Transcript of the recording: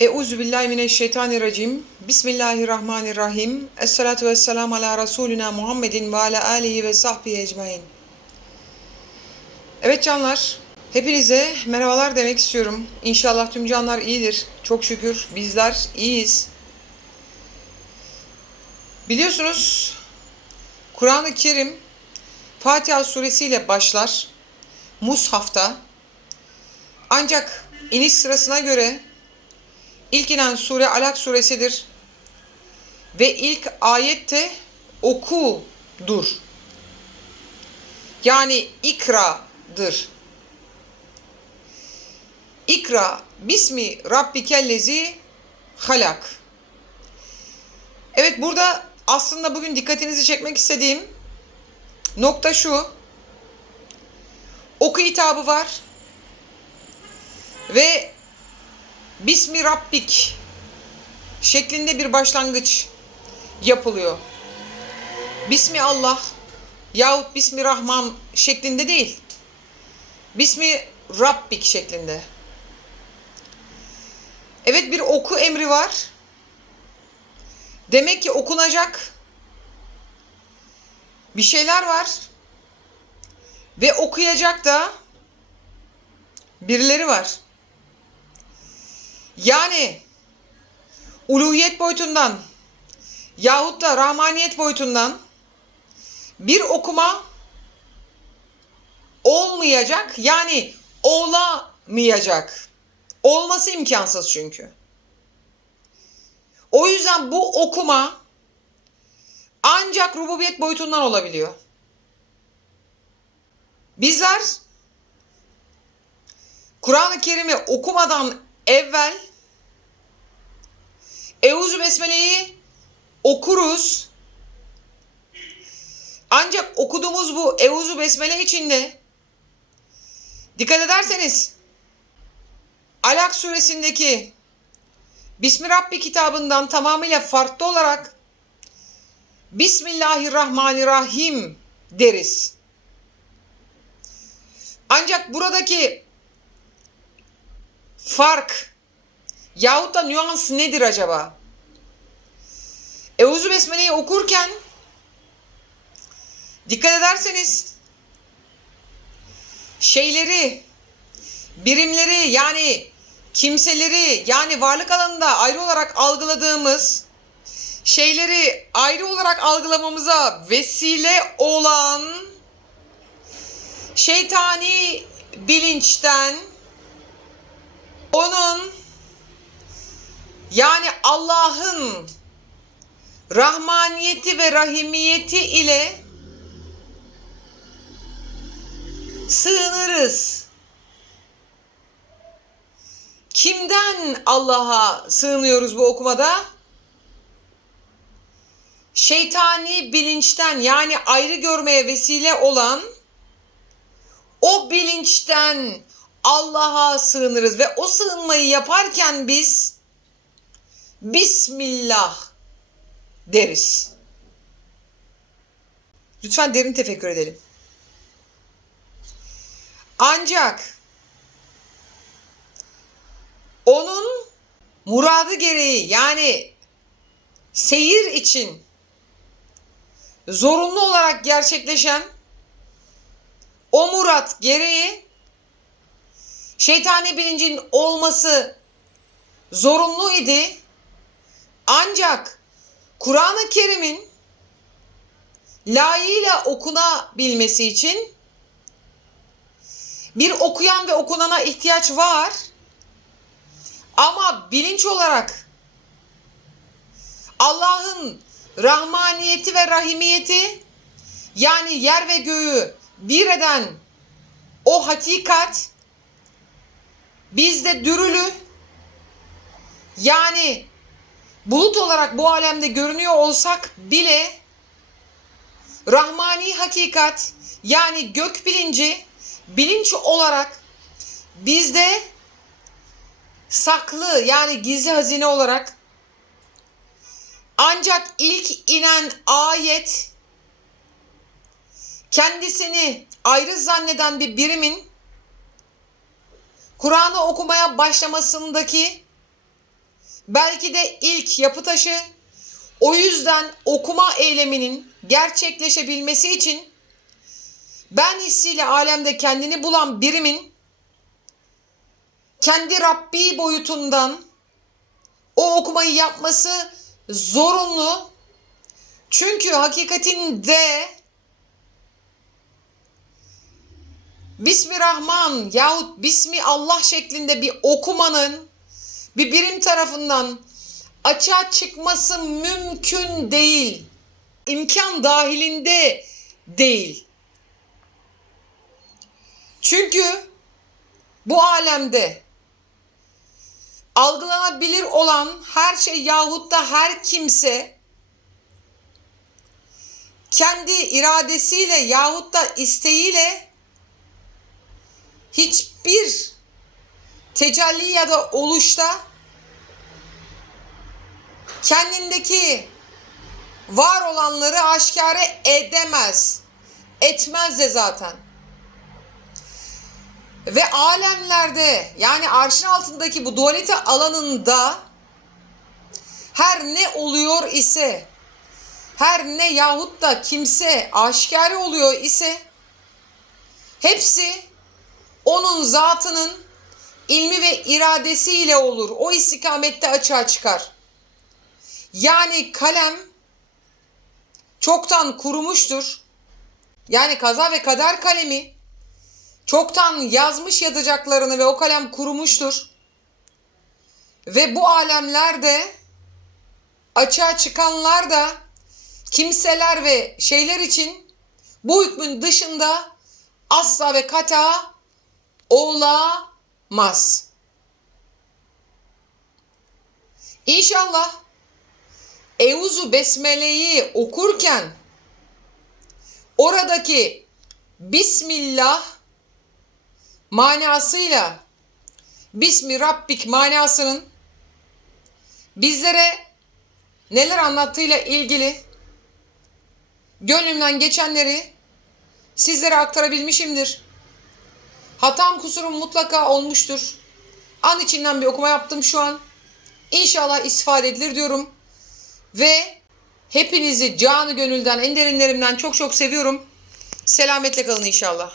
Euzu billahi mineşşeytanirracim. Bismillahirrahmanirrahim. Esselatu vesselam ala Resulina Muhammedin ve ala alihi ve sahbihi ecmain. Evet canlar, hepinize merhabalar demek istiyorum. İnşallah tüm canlar iyidir. Çok şükür bizler iyiyiz. Biliyorsunuz Kur'an-ı Kerim Fatiha suresiyle başlar. Mushafta. Ancak iniş sırasına göre İlk inen sure Alak suresidir. Ve ilk ayette okudur. Yani ikra'dır. İkra bismi rabbikellezi halak. Evet burada aslında bugün dikkatinizi çekmek istediğim nokta şu. Oku hitabı var. Ve Bismi Rabbik şeklinde bir başlangıç yapılıyor. Bismi Allah yahut Bismi Rahman şeklinde değil. Bismi Rabbik şeklinde. Evet bir oku emri var. Demek ki okunacak bir şeyler var. Ve okuyacak da birileri var. Yani uluhiyet boyutundan yahut da rahmaniyet boyutundan bir okuma olmayacak yani olamayacak. Olması imkansız çünkü. O yüzden bu okuma ancak rububiyet boyutundan olabiliyor. Bizler Kur'an-ı Kerim'i okumadan evvel Euzu Besmele'yi okuruz. Ancak okuduğumuz bu Euzu Besmele içinde dikkat ederseniz Alak suresindeki Bismi Rabbi kitabından tamamıyla farklı olarak Bismillahirrahmanirrahim deriz. Ancak buradaki fark yahut da nüans nedir acaba? Euzu Besmele'yi okurken dikkat ederseniz şeyleri, birimleri yani kimseleri yani varlık alanında ayrı olarak algıladığımız şeyleri ayrı olarak algılamamıza vesile olan şeytani bilinçten onun yani Allah'ın rahmaniyeti ve rahimiyeti ile sığınırız. Kimden Allah'a sığınıyoruz bu okumada? Şeytani bilinçten yani ayrı görmeye vesile olan o bilinçten Allah'a sığınırız ve o sığınmayı yaparken biz Bismillah deriz. Lütfen derin tefekkür edelim. Ancak onun muradı gereği yani seyir için zorunlu olarak gerçekleşen o murat gereği şeytani bilincin olması zorunlu idi. Ancak Kur'an-ı Kerim'in layığıyla okunabilmesi için bir okuyan ve okunana ihtiyaç var. Ama bilinç olarak Allah'ın rahmaniyeti ve rahimiyeti yani yer ve göğü bir eden o hakikat bizde dürülü yani bulut olarak bu alemde görünüyor olsak bile rahmani hakikat yani gök bilinci bilinç olarak bizde saklı yani gizli hazine olarak ancak ilk inen ayet kendisini ayrı zanneden bir birimin Kur'an'ı okumaya başlamasındaki belki de ilk yapı taşı. O yüzden okuma eyleminin gerçekleşebilmesi için ben hissiyle alemde kendini bulan birimin kendi Rabbi boyutundan o okumayı yapması zorunlu. Çünkü hakikatinde Bismi Rahman yahut Bismi Allah şeklinde bir okumanın bir birim tarafından açığa çıkması mümkün değil. İmkan dahilinde değil. Çünkü bu alemde algılanabilir olan her şey yahut da her kimse kendi iradesiyle yahut da isteğiyle hiçbir tecelli ya da oluşta kendindeki var olanları aşikare edemez. Etmez de zaten. Ve alemlerde yani arşın altındaki bu dualite alanında her ne oluyor ise her ne yahut da kimse aşikare oluyor ise hepsi onun zatının ilmi ve iradesiyle olur. O istikamette açığa çıkar. Yani kalem çoktan kurumuştur. Yani kaza ve kader kalemi çoktan yazmış yazacaklarını ve o kalem kurumuştur. Ve bu alemlerde açığa çıkanlar da kimseler ve şeyler için bu hükmün dışında asla ve kata olamaz. İnşallah Euzu Besmele'yi okurken oradaki Bismillah manasıyla Bismi Rabbik manasının bizlere neler anlattığıyla ilgili gönlümden geçenleri sizlere aktarabilmişimdir. Hatam kusurum mutlaka olmuştur. An içinden bir okuma yaptım şu an. İnşallah istifade edilir diyorum. Ve hepinizi canı gönülden en derinlerimden çok çok seviyorum. Selametle kalın inşallah.